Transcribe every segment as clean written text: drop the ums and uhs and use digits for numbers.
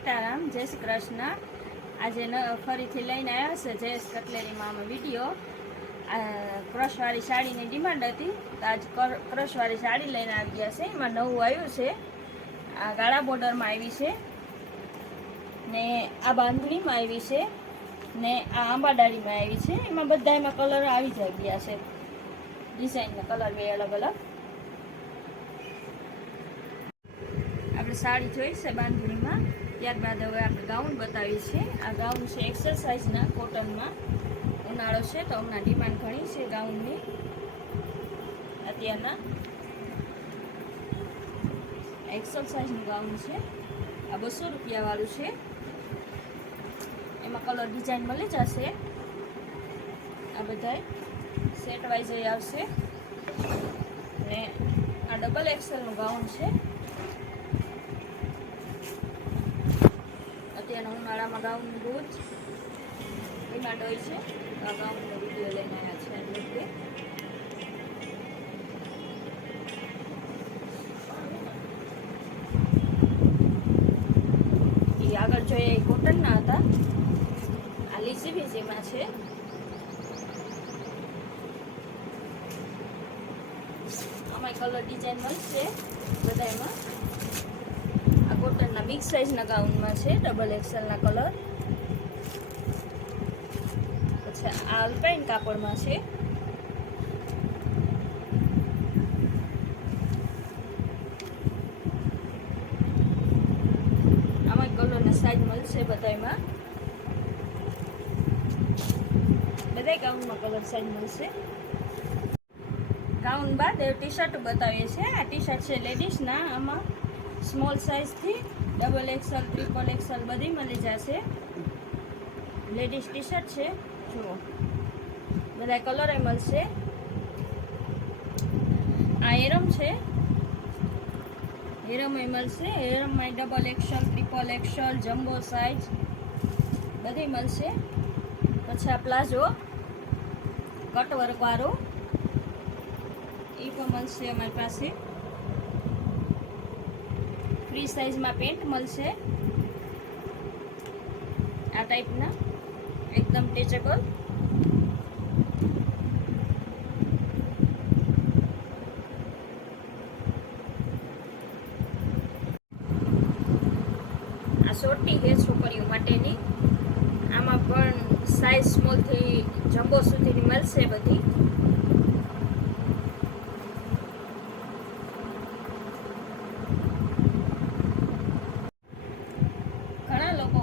સીતારામ, જય શ્રી કૃષ્ણ। આજે ફરીથી લઈને આવ્યા છે જયેશ કટલેરીમાં અમે વિડીયો। ક્રશવાળી સાડીની ડિમાન્ડ હતી તો આજ ક્રશવાળી સાડી લઈને આવી ગયા છે। એમાં નવું આવ્યું છે, આ ગાળા બોર્ડરમાં આવી છે ને આ બાંધણીમાં આવી છે ને આ આંબાડાળીમાં આવી છે। એમાં બધા એમાં કલર આવી ગયા છે, ડિઝાઇનના કલર બે અલગ અલગ। આપણે સાડી જોઈ છે બાંધણીમાં, ત્યારબાદ હવે આપણે ગાઉન બતાવીએ છીએ। આ ગાઉન છે એક્સરસાઇઝના કોટનમાં, ઉનાળો છે તો હમણાં ડિમાન્ડ ઘણી છે ગાઉનની અત્યારના। એક્સરસાઇઝનું ગાઉન છે, આ 200 રૂપિયા વાળું છે। એમાં કલર ડિઝાઇન મળી જશે, આ બધાય સેટ વાઇઝ આવશે ને આ ડબલ એક્સેલનું ગાઉન છે। અત્યારના ઉનાળામાં ગાઉનની બહુ જ ડિમાન્ડ હોય છે, આ ગાઉનનો વિડીયો લઈને આવ્યા છે એટલે એ આગળ જોઈએ એ કોટનના હતા, આ લીસી ભીજીમાં છે। આમાં કલર ડિઝાઇન મળશે બધામાં। આ કોટનના બિગ સાઇઝના ગાઉનમાં છે, ડબલ એક્સેલના કલર। પછી આ અલ્પાઇન કાપડમાં છે, આમાં કલરના સાઇઝ મળશે બધામાં, બધા ગાઉનમાં કલર સાઇઝ મળશે। ગાઉન બાદ ટી શર્ટ બતાવીએ છીએ। આ ટી શર્ટ છે લેડીઝના, આમાં સ્મોલ સાઇઝથી ડબલ એક્સેલ, ટ્રિપલ એક્સેલ બધી મળી જશે। લેડીઝ ટી શર્ટ છે, જુઓ બધા કલર મળશે। આ એરમ છે, એરમ મળશે, એરમમાં double XL, triple XL, jumbo size બધી મળશે। પછી આ પ્લાઝો કટવર્ક વાળો એ પણ મળશે અમારી પાસે। ફ્રી સાઇઝમાં પેન્ટ મળશે, આ ટાઈપના એકદમ ટેચેબલ। આ શોર્ટી છે છોકરીઓ માટેની, આમાં પણ સાઇઝ સ્મોલથી જમ્બો સુધીની મળશે બધી।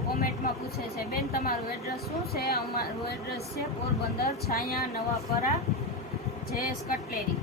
કોમેન્ટમાં પૂછે છે, બેન તમારું એડ્રેસ શું છે? અમારું એડ્રેસ છે પોરબંદર, છાયા, નવાપરા, જયેશ કટલેરી।